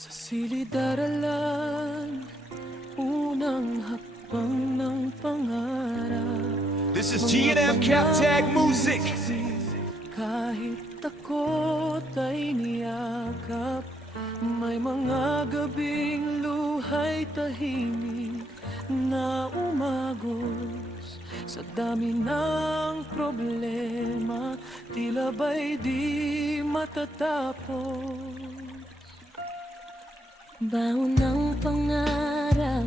Sa silid-aralan, unang hakbang ng pangarap. This is G&M Captag Music. Kahit takot ay niyakap, may mga gabing luhay tahimik na umagos. Sa dami ng problema, tila ba'y di matatapos. Baon ng pangarap,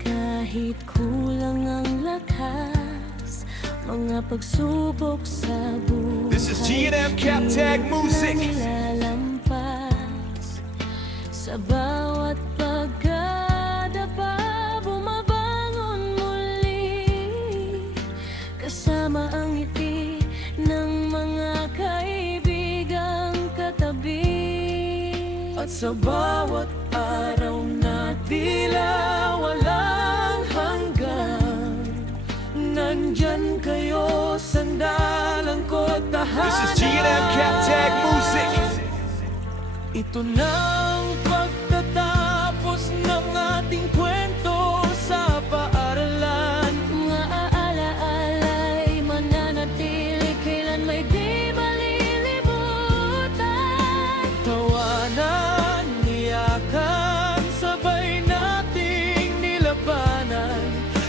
kahit kulang ang lakas, mga pagsubok sa buhay. This is G&M Captag Music. Nilalampas sa bawat pagkadapa, bumabangon muli, kasama ang ngiti ng mga kaibigang katabi. At sa bawat araw na tila walang hanggan, nandyan kayo, sandalan ko, tahanan. This is G&M Captag Music. Ito nang pagtatapos ng ating kwento sa paaralan. Mga alaala'y mananatili, kailan may di malilimutan. Tawanan, iyakan, sabay nating nilabanan.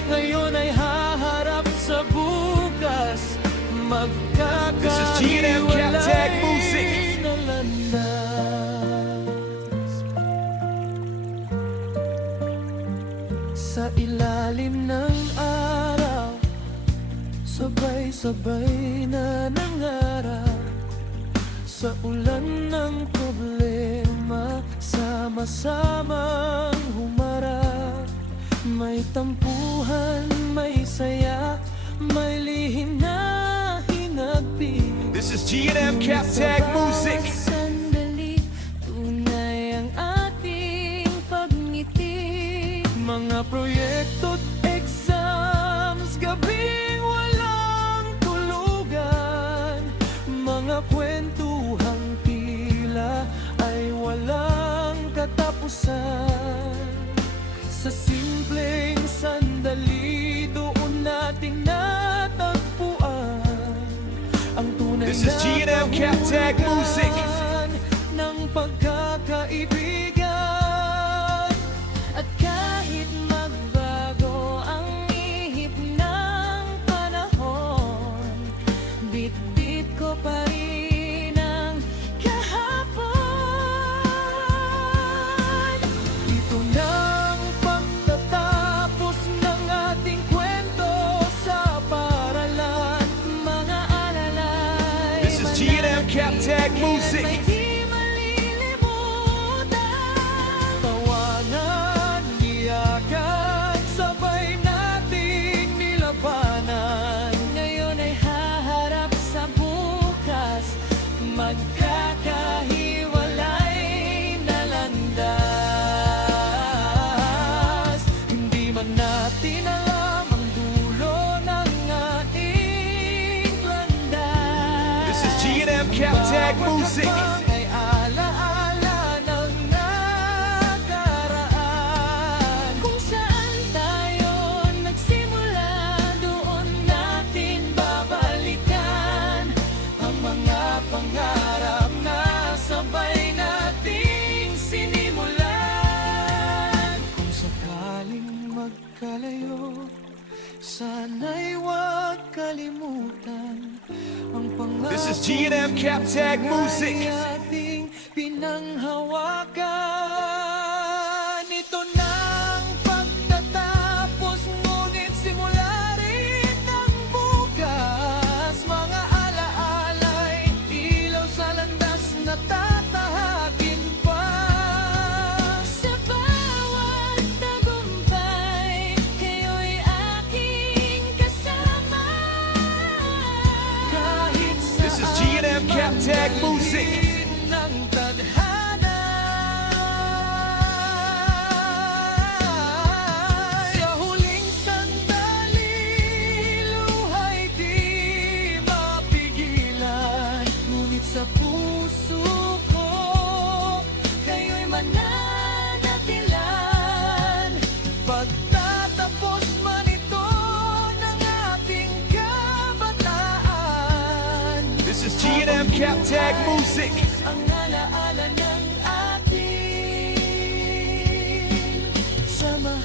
Ngayon ay haharap sa bukas, This is G&M Captag Music. magkakahiwalay na landas. Sa ilalim ng araw, sabay-sabay na nangarap. Sa ulan ng problema, sama-samang humarap. May tampuhan, may saya, may lihim na hinagpis. This is G&M Captag Music. Sandali, tunay ang ating pagngiti. Mga proyekto't exams, gabing walang tulugan. Mga kwentuhang tila ay walang katapusan. Sa simpleng sandali, doon nating natagpuan ang tunay This is G&M Captag Music. ng pagkakaibigan. At kahit magbago ang ihip ng panahon, bit-bit ko pa rin ang kahapon. Ito nang pagtatapos ng ating kwento sa paaralan. Mga alalay, This is G&M Captag Music. may di malilimutan. Tawanan, iyakan, sabay nating nilabanan. Ngayon ay haharap sa bukas, Magkakahiwalay na landas. Hindi man natin alam ang dulo ng ating landas. This is G&M Captag Music. Bawat hakbang ay alaala ng nakaraan. kung saan tayo nagsimula, doon natin babalikan Ang mga pangarap na sabay nating sinimulan. Kung sakaling magkalayo, sana'y huwag kalimutan ang pangarap. This is G&M Captag Music. Ay ating pinanghawakan. Ito nang pagtatapos, ngunit simula rin ang bukas. Mga alaala'y ilaw sa landas na tatahakin pa. sa bawat tagumpay. Kayo'y aking kasama. Kahit This is G&M Captag Music. ng tadhana, Captag Music. Ang alaala ng ating samahan.